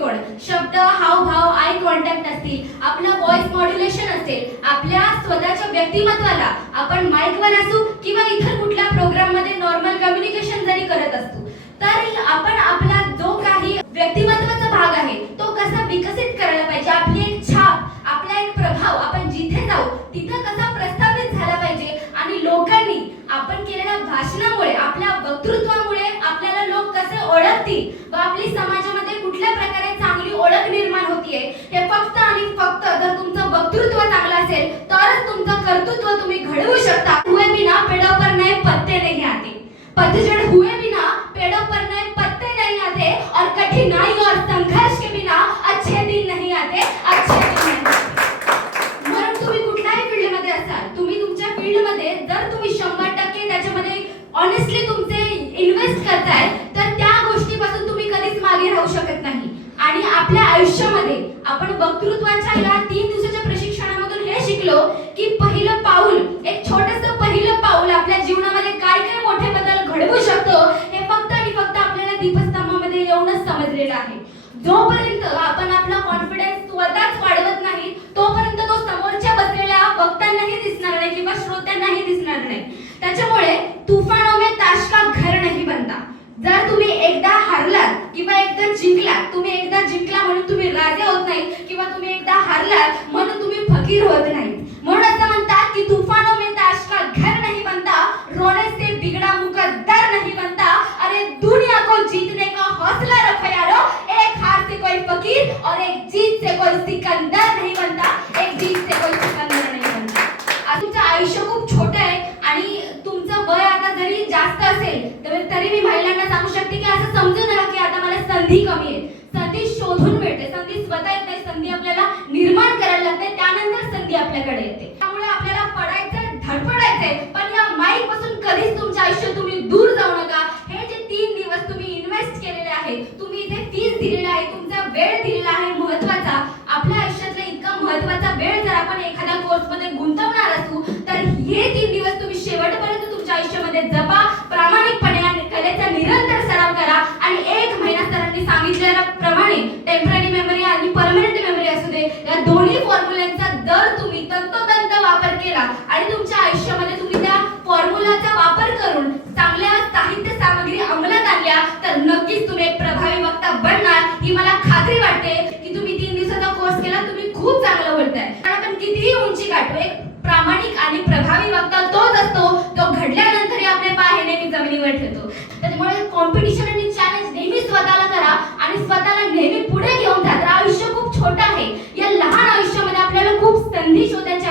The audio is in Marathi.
दृष्टिकोन, शब्द, हावभाव, आय कॉन्टॅक्ट असतील, आपलं व्हॉइस मॉड्युलेशन असेल, आपल्या स्वतःच्या व्यक्तिमत्वाला आपण माईकवर असू किंवा इतर कुठल्या प्रोग्राम मध्ये नॉर्मल कम्युनिकेशन जरी करत असतो, तरी आपण आपला जो काही व्यक्तिमत्वाचा भाग आहे तो कसा विकसित करायला पाहिजे, आपली एक छाप, आपला एक प्रभाव आपण जिथे जाऊ तिथं कसा प्रस्थापित झाला पाहिजे आणि लोकांनी आपण केलेल्या भाषणामुळे, आपल्या वक्तृत्वामुळे आपल्याला लोक कसे ओळखतील व आपली समाजामध्ये कुठल्या प्रकारे चांगली ओळख निर्माण होतीये, हे फक्त आणि फक्त जर तुमचं वक्तृत्व चांगलं असेल तरच तुमचं कर्तृत्व तुम्ही घडवू शकता। हुए बिना पेड़ों पर नए पत्ते नहीं आते, पतझड़ हुए बिना पेड़ों पर नए पत्ते नहीं आते और कठिनाई और संघर्ष के बिना अच्छे दिन नहीं आते, अच्छे दिन नहीं आते। म्हणून तुम्ही कुठल्याही फील्ड मध्ये असाल, तुम्ही तुमच्या फील्ड मध्ये जर तुम्ही 100% त्याच्यामध्ये ऑनेस्टली तुमचे इन्व्हेस्ट करताय तर त्या गोष्टीपासून तुम्ही कधीच मागे राहू शकत नाही। आणि आपल्या आयुष्यामध्ये आपण वक्तृत्वाच्या या 3 दिवसाच्या प्रशिक्षणामधून हे शिकलो की पहिलं पाऊल, एक छोटंसं पहिलं पाऊल आपल्या जीवनामध्ये काय काय मोठे बदल घडवू शकतो हे फक्त आणि फक्त आपल्याला दीपस्तंभामध्ये येऊनच समजलेलं आहे। जोपर्यंत आपण आपला कॉन्फिडन्स स्वतःच वाढवत नाही तोपर्यंत तो समोरच्या बसलेल्या वक्त्यांनाही दिसणार नाही किंवा श्रोत्यांनाही दिसणार नाही। त्याच्यामुळे तुफानों में ताश का घर नहीं बनता। जर तुम्ही एकदा हारलात किंवा एकदा जिंकलात, तुम्ही एकदा जिंकला म्हणून तुम्ही राजे होत नाही किंवा तुम्ही एकदा हारलात म्हणून तुम्ही फकीर होत नाही। म्हणून असं म्हणतात की तुफानों में ताश का घर नहीं बनता, रोने से बिगड़ा मुकद्दर नहीं बनता। अरे दुनिया को जीतने का हौसला रखो यारो, एक हार से कोई फकीर और एक जीत से कोई सिकंदर नहीं बनता, एक जीत से कोई सिकंदर नहीं बनता। तुमचं आयुष्य खूप छोटं आहे आणि तुमचं वय आता जरी जास्त असेल तरी मी महिलांना सांगू शकते की असं समजू नका की आता मला संधी कमी आहे। संधी शोधून मिळते, संधी स्वतः येत नाही, संधी आपल्याला निर्माण करायला लागते, त्यानंतर संधी आपल्याकडे येते। त्यामुळे आपल्याला पडायचं, धडपडायचंय, पण या माईक पासून कधीच तुमच्या आयुष्यात तुम्ही दूर जाऊ नका। हे जे 3 दिवस तुम्ही इन्व्हेस्ट केलेले आहे, तुम्ही इथे फीस दिलेली आहे, तुमचा वेळ दिलेला आहे महत्त्वाचा, आपल्या आयुष्यातला इतका महत्त्वाचा वेळ जर आपण एखाद्या कोर्समध्ये गुंतवणार असू तर हे 3 दिवस तुम्ही शेवटपर्यंत तुमच्या आयुष्यामध्ये जपा, प्रामाणिकपणे कलेचा निरंतर सराव करा आणि 1 महिना सरांनी सांगितल्याप्रमाणे टेम्पररी मेमरी आणि परमनंट मेमरी असू दे, या दोन्ही फॉर्म्युल्यांचा जर तुम्ही तंतोतंत वापर केला आणि तुमच्या आयुष्यामध्ये तुम्ही त्या फॉर्म्युलाचा वापर करून चांगल्या साहित्य सामग्री अंमलात आणल्या तर नक्कीच तुम्ही एक प्रभावी वक्ता बनणार, ही मला खात्री वाटते की तुम्ही 3 दिवसाचा कोर्स केला, तुम्ही खूप चांगलं बोलताय। कारण आपण कितीही उंची गाठू, एक प्रामाणिक आणि प्रभावी वक्ता तोच असतो जो घडल्यानंतरही आपले पाय नेहमी जमिनीवर ठेवतो। त्यामुळे कॉम्पिटिशन आणि चॅलेंज नेहमी स्वतःला करा आणि स्वतःला नेहमी पुढे घेऊन जा। आयुष्य खूप छोटं आहे, या लहान आयुष्यामध्ये आपल्याला खूप संधी शोधायच्या